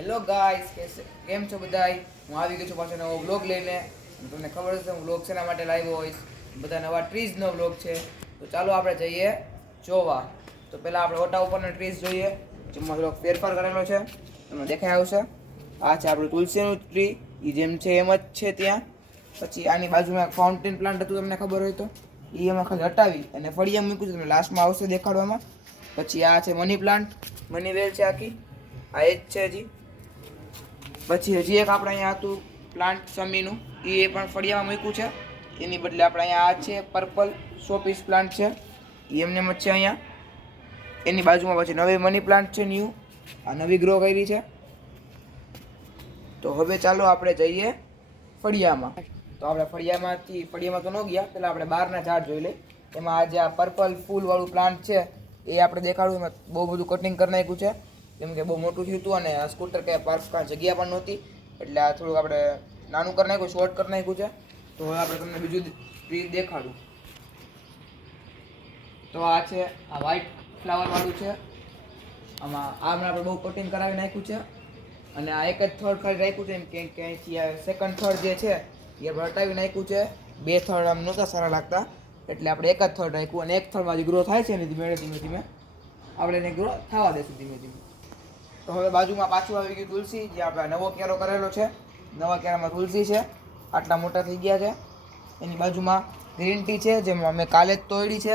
Hello guys, કેમ છો બધાય? હું આવી ગયો છું પાછો નવો વ્લોગ લઈને. તમને ખબર હશે હું વ્લોગ શેના માટે લાવ્યો હોઈશ. બધા નવા ટ્રીઝનો વ્લોગ છે. તો ચાલો આપણે જઈએ જોવા. તો પહેલાં આપણે ઓટા ઉપરના ટ્રીઝ જોઈએ, જેમાં થોડોક ફેરફાર કરેલો છે, તમને દેખાઈ આવશે. આ છે આપણું તુલસીનું ટ્રી, એ જેમ છે એમ જ છે ત્યાં. પછી આની બાજુમાં એક ફાઉન્ટેન પ્લાન્ટ હતું, તમને ખબર હોય તો એ એમાં ખાલી હટાવી અને ફળિયા મૂક્યું છે, તમને લાસ્ટમાં આવશે દેખાડવામાં. પછી આ છે મની પ્લાન્ટ, મની વેલ છે આખી, આ એ જ છે હજી. પછી હજી એક આપણે અહીંયા હતું પ્લાન્ટ સમીનું, એ પણ ફળિયામાં મૂક્યું છે. એની બદલે આપણે અહીંયા આ છે પર્પલ શોપીસ પ્લાન્ટ છે, એ એમને જ છે અહીંયા. એની બાજુમાં પછી નવી મની પ્લાન્ટ છે, ન્યૂ આ નવી ગ્રો કરી છે. તો હવે ચાલો આપણે જઈએ ફળિયામાં. તો આપણે ફળિયામાં તો ન ગયા, પહેલાં આપણે બહારના ઝાડ જોઈ લઈએ. એમાં આ જે આ પર્પલ ફૂલવાળું પ્લાન્ટ છે એ આપણે દેખાડવું. એમાં બહુ બધું કટિંગ કરી નાખ્યું છે, કેમ કે બહુ મોટું થયું હતું અને સ્કૂટર કે પાર્ક જગ્યા પણ નહોતી, એટલે આ થોડુંક આપણે નાનું કરી નાખ્યું, શોર્ટ કરી નાખ્યું છે. તો હવે આપણે તમને બીજું ટ્રી દેખાડું. તો આ છે આ વ્હાઈટ ફ્લાવરવાળું છે. આમાં આપણે બહુ કટિંગ કરાવી નાખ્યું છે અને આ એક જ થર્ડ ખાલી રાખ્યું છે. એમ કે અહીંથી આ સેકન્ડ થર્ડ જે છે એ આપણે હટાવી નાખ્યું છે. બે થર્ડ આમ નહોતા સારા લાગતા, એટલે આપણે એક જ થર્ડ રાખ્યું અને એક થર્ડમાં જે ગ્રો થાય છે ને ધીમે ધીમે આપણે એને ગ્રો થવા દઈશું ધીમે ધીમે. તો હવે બાજુમાં પાછું આવી ગયું તુલસી, જે આપણે નવો ક્યારો કરેલો છે. નવા ક્યારામાં તુલસી છે, આટલા મોટા થઈ ગયા છે. એની બાજુમાં ગ્રીન ટી છે, જેમાં મેં કાલે જ તોડી છે,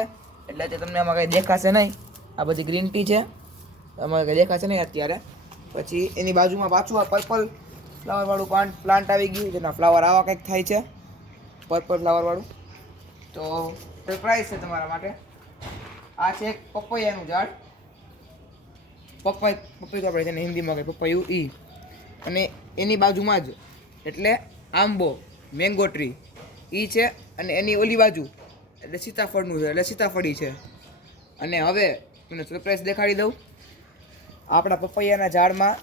એટલે તે તમને આમાં કંઈ દેખાશે નહીં. આ બધી ગ્રીન ટી છે, અમારે કંઈ દેખાશે નહીં અત્યારે. પછી એની બાજુમાં પાછું આ પર્પલ ફ્લાવરવાળું પ્લાન્ટ આવી ગયું, જેના ફ્લાવર આવા કંઈક થાય છે, પર્પલ ફ્લાવરવાળું. તો સરપ્રાઈઝ છે તમારા માટે. આ છે એક પપૈયાનું ઝાડ. પપૈયું તો આપણે તેને હિન્દીમાં કહે પપૈયું ઈ, અને એની બાજુમાં જ એટલે આંબો મેંગો ટ્રી ઈ છે. અને એની ઓલી બાજુ એટલે સીતાફળનું છે, એટલે સીતાફળી છે. અને હવે તમને સરપ્રાઈઝ દેખાડી દઉં. આપણા પપૈયાના ઝાડમાં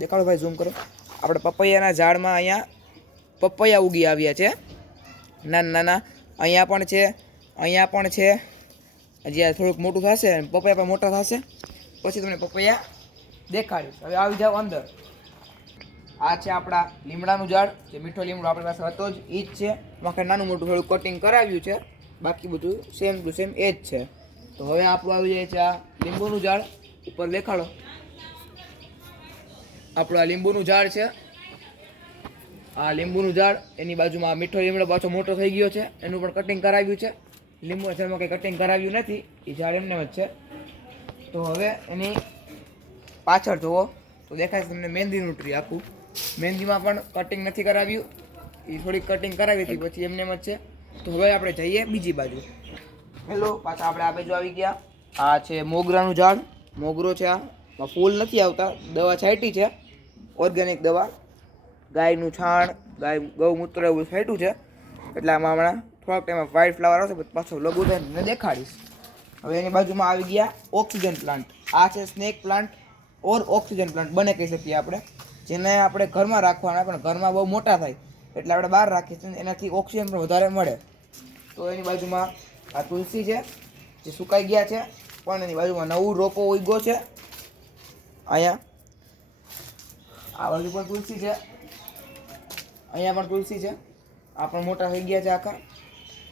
દેખાડો ભાઈ, ઝૂમ કરો. આપણા પપૈયાના ઝાડમાં અહીંયા પપૈયા ઉગી આવ્યા છે, નાના નાના. અહીંયા પણ છે, અહીંયા પણ છે. હજી આ થોડુંક મોટું થશે, પપૈયા પણ મોટા થશે, પછી તમને પપૈયા દેખાડીશ. હવે આવી જાઓ અંદર. આ છે આપણા લીમડાનું ઝાડ, જે મીઠો લીમડો આપણી પાસે હતો જ એ જ છે. એમાં કંઈ નાનું મોટું થોડું કટિંગ કરાવ્યું છે, બાકી બધું સેમ ટુ સેમ એ જ છે. તો હવે આપણું આવી જાય છે આ લીંબુનું ઝાડ. ઉપર દેખાડો. આપણું આ લીંબુનું ઝાડ છે, આ લીંબુનું ઝાડ. એની બાજુમાં મીઠો લીમડો પાછો મોટો થઈ ગયો છે, એનું પણ કટિંગ કરાવ્યું છે. લીંબુ ઝાડમાં કંઈ કટિંગ કરાવ્યું નથી, એ ઝાડ એમને જ છે. તો હવે એની પાછળ જુઓ તો દેખાય છે તમને મહેંદીનું ટ્રી આખું. મહેંદીમાં પણ કટિંગ નથી કરાવ્યું, એ થોડીક કટિંગ કરાવી હતી, પછી એમને જ છે. તો હવે આપણે જઈએ બીજી બાજુ. હેલો, પાછા આપણે આ બાજુ આવી ગયા. આ છે મોગરાનું ઝાડ. મોગરો છે, આમાં ફૂલ નથી આવતા. દવા છાંટી છે, ઓર્ગેનિક દવા, ગાયનું છાણ, ગૌમૂત્ર એવું છાંટ્યું છે. એટલે આમાં હમણાં થોડાક ટાઈમમાં વ્હાઈટ ફ્લાવર આવશે, પછી પાછો લઘુ થાય ને દેખાડીશ. હવે એની બાજુમાં આવી ગયા ઓક્સિજન પ્લાન્ટ. આ છે સ્નેક પ્લાન્ટ ઓર ઓક્સિજન પ્લાન્ટ બંને કહી શકીએ આપણે, જેને આપણે ઘરમાં રાખવાના, પણ ઘરમાં બહુ મોટા થાય એટલે આપણે બહાર રાખીએ છીએ, એનાથી ઓક્સિજન પણ વધારે મળે. તો એની બાજુમાં આ તુલસી છે, જે સુકાઈ ગયા છે, પણ એની બાજુમાં નવું રોપો ઉગ્યો છે. અહીંયા આ બાજુ પણ તુલસી છે, અહીંયા પણ તુલસી છે. આ પણ મોટા થઈ ગયા છે આખા.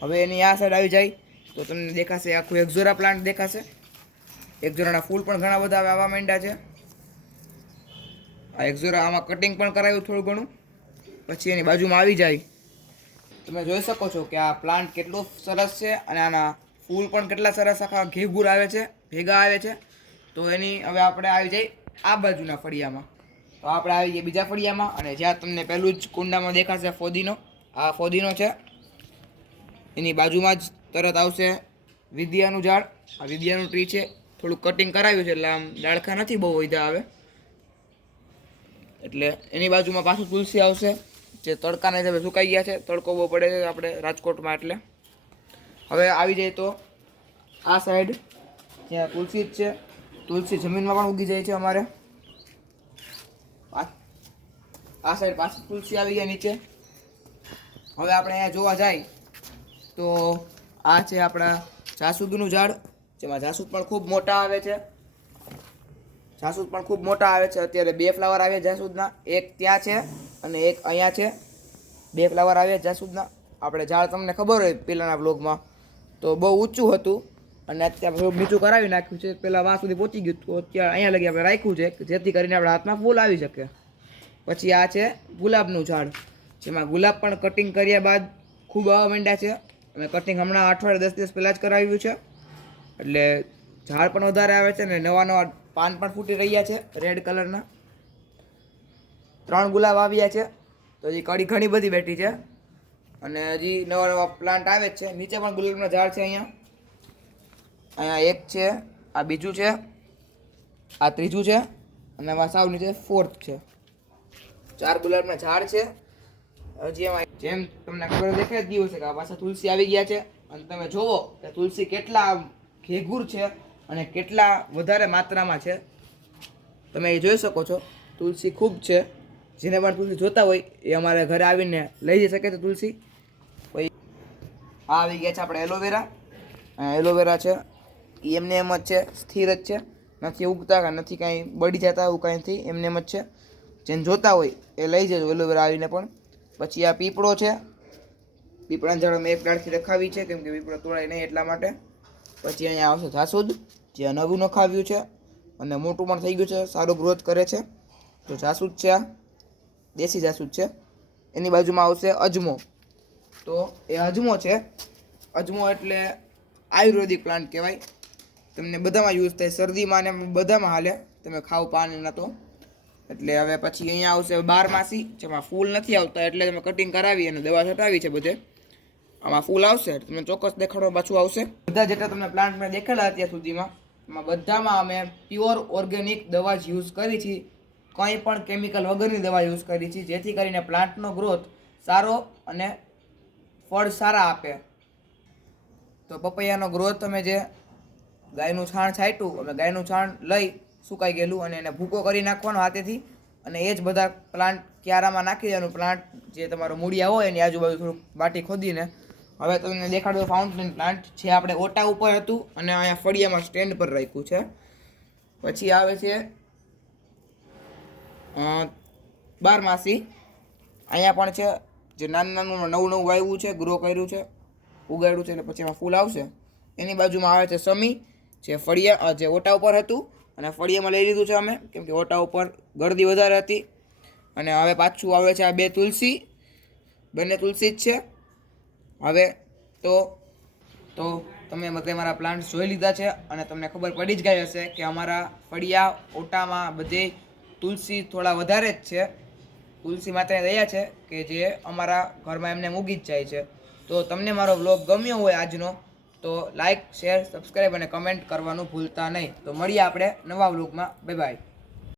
હવે એની આ સાઈડ આવી જાય તો તમને દેખાશે આખું એક્ઝોરા પ્લાન્ટ દેખાશે. એક્ઝોરાના ફૂલ પણ ઘણા બધા આવવા માંડ્યા છે. આ એક્ઝોરા આમાં કટિંગ પણ કરાવ્યું થોડું ઘણું. પછી એની બાજુમાં આવી જાય તમે જોઈ શકો છો કે આ પ્લાન્ટ કેટલું સરસ છે, અને આના ફૂલ પણ કેટલા સરસ આખા ઘેઘૂર આવે છે, ભેગા આવે છે. તો એની હવે આપણે આવી જઈએ આ બાજુના ફળિયામાં. તો આપણે આવી જઈએ બીજા ફળિયામાં, અને જ્યાં તમને પહેલું જ કુંડામાં દેખાશે ફોદીનો, આ ફોદીનો છે. એની બાજુમાં જ તરત આવશે વિદ્યાનું ઝાડ. આ વિદ્યાનું ટ્રી છે, થોડુંક કટિંગ કરાવ્યું છે, એટલે આમ ડાળખા નથી બહુ વધ્યા આવે. એટલે એની બાજુમાં પાછું તુલસી આવશે, જે તડકાના હિસાબે સુકાઈ ગયા છે. તડકો બહુ પડે છે આપણે રાજકોટમાં, એટલે હવે આવી જાય તો આ સાઈડ જ્યાં તુલસી જ છે. તુલસી જમીનમાં પણ ઉગી જાય છે અમારે. આ સાઈડ પાછી તુલસી આવી ગયા નીચે. હવે આપણે અહીંયા જોવા જાય તો આ છે આપણા જાસૂદનું ઝાડ, જેમાં જાસૂદ પણ ખૂબ મોટા આવે છે. જાસૂદ પણ ખૂબ મોટા આવે છે. અત્યારે 2 ફ્લાવર આવ્યા જાસૂદના, એક ત્યાં છે અને એક અહીંયા છે. 2 ફ્લાવર આવ્યા જાસૂદના. આપણે ઝાડ તમને ખબર હોય પહેલાંના બ્લોગમાં તો બહુ ઊંચું હતું અને અત્યારે થોડું નીચું કરાવી નાખ્યું છે. પહેલાં વાં સુધી પહોંચી ગયું તો અત્યારે અહીંયા લગી આપણે રાખ્યું છે જેથી કરીને આપણા હાથમાં ફૂલ આવી શકે. પછી આ છે ગુલાબનું ઝાડ, જેમાં ગુલાબ પણ કટિંગ કર્યા બાદ ખૂબ આવવા માંડ્યા છે. અને કટિંગ હમણાં 8 અઠવાડિયા 10 દિવસ પહેલાં જ કરાવ્યું છે, એટલે ઝાડ પણ વધારે આવે છે અને નવા નવા પાન પણ ફૂટી રહ્યા છે રેડ કલરના. 3 ગુલાબ આવ્યા છે, તો હજી કડી ઘણી બધી બેઠી છે અને હજી નવા નવા પ્લાન્ટ આવે જ છે. નીચે પણ ગુલાબના ઝાડ છે. અહીંયા એક છે, આ બીજું છે, આ ત્રીજું છે અને આમાં સાવ નીચે 4th છે. 4 ગુલાબના ઝાડ છે. હજી એમાં જેમ તમને ખબર દેખાઈ જ ગયું છે કે આ પાછા તુલસી આવી ગયા છે અને તમે જોવો કે તુલસી કેટલા ઘેઘૂર છે અને કેટલા વધારે માત્રામાં છે. તમે એ જોઈ શકો છો, તુલસી ખૂબ છે. જેને પણ તુલસી જોતા હોય એ અમારે ઘરે આવીને લઈ જઈ શકે છે તુલસી. પછી આ આવી ગયા છે આપણે એલોવેરા. એલોવેરા છે એ એમને એમ જ છે, સ્થિર જ છે, નથી ઉગતા કે નથી કાંઈ બળી જતા, એવું કાંઈ નથી, એમને એમ જ છે. જેને જોતા હોય એ લઈ જજો એલોવેરા આવીને પણ. પછી આ પીપળો છે. પીપળાની ઝાડ મેં એક ડાળથી રખાવી છે કેમ કે પીપળો તોડાય નહીં એટલા માટે. પછી અહીંયા આવશે જાસૂદ, જે નવું નખાવ્યું છે અને મોટું પણ થઈ ગયું છે, સારો ગ્રોથ કરે છે. તો જાસૂદ છે, આ દેશી જાસૂદ છે. એની બાજુમાં આવશે અજમો. તો એ અજમો છે. અજમો એટલે આયુર્વેદિક પ્લાન્ટ કહેવાય. તમને બધામાં યુઝ થાય, શરદીમાં ને બધામાં હાલે, તમે ખાવ પાણીના તો. એટલે હવે પછી અહીંયા આવશે 12માસી, જેમાં ફૂલ નથી આવતા એટલે તમે કટિંગ કરાવી અને દવા છટાવી છે બધે. આમાં ફૂલ આવશે, તમને ચોક્કસ દેખાડવા પાછું આવશે. બધા જેટલા તમને પ્લાન્ટ મેં દેખાડા અત્યાર સુધીમાં, એમાં બધામાં અમે પ્યોર ઓર્ગેનિક દવા જ યુઝ કરી છે. કંઈ પણ કેમિકલ વગરની દવા યુઝ કરી છે, જેથી કરીને પ્લાન્ટનો ગ્રોથ સારો અને ફળ સારા આપે. તો પપૈયાનો ગ્રોથ અમે જે ગાયનું છાણ છાંટ્યું, અમે ગાયનું છાણ લઈ સુકાઈ ગયેલું અને એને ભૂકો કરી નાખવાનો હાથેથી અને એ જ બધા પ્લાન્ટ ક્યારામાં નાખી દેવાનું. પ્લાન્ટ જે તમારો મૂળિયા હોય એની આજુબાજુ થોડુંક માટી ખોદીને. હવે તમને દેખાડ્યું ફાઉન્ટેન પ્લાન્ટ, જે આપણે ઓટા ઉપર હતું અને અહીંયા ફળિયામાં સ્ટેન્ડ પર રાખ્યું છે. પછી આવે છે 12માસી. અહીંયા પણ છે, જે નાનું નવું વાવ્યું છે, ગ્રો કર્યું છે, ઉગાડ્યું છે, એટલે પછી એમાં ફૂલ આવશે. એની બાજુમાં આવે છે સમી, જે ફળિયા જે ઓટા ઉપર હતું અને ફળિયામાં લઈ લીધું છે અમે કેમ કે ઓટા ઉપર ગરદી વધારે હતી. અને હવે પાછું આવે છે આ 2 તુલસી, બંને તુલસી જ છે. હવે તો તમે બધે મારા પ્લાન્ટ્સ જોઈ લીધા છે અને તમને ખબર પડી જ ગઈ હશે કે અમારા ફળિયા ઓટામાં બધે તુલસી થોડા વધારે જ છે. તુલસી માતાની દયા છે કે જે અમારા ઘરમાં એમને મૂગી જ જાય છે. તો તમને મારો વ્લોગ ગમ્યો હોય આજનો, તો લાઇક, શેર, સબસ્ક્રાઈબ અને કમેન્ટ કરવાનું ભૂલતા નહીં. તો મળીએ આપણે નવા વ્લોગમાં. Bye bye.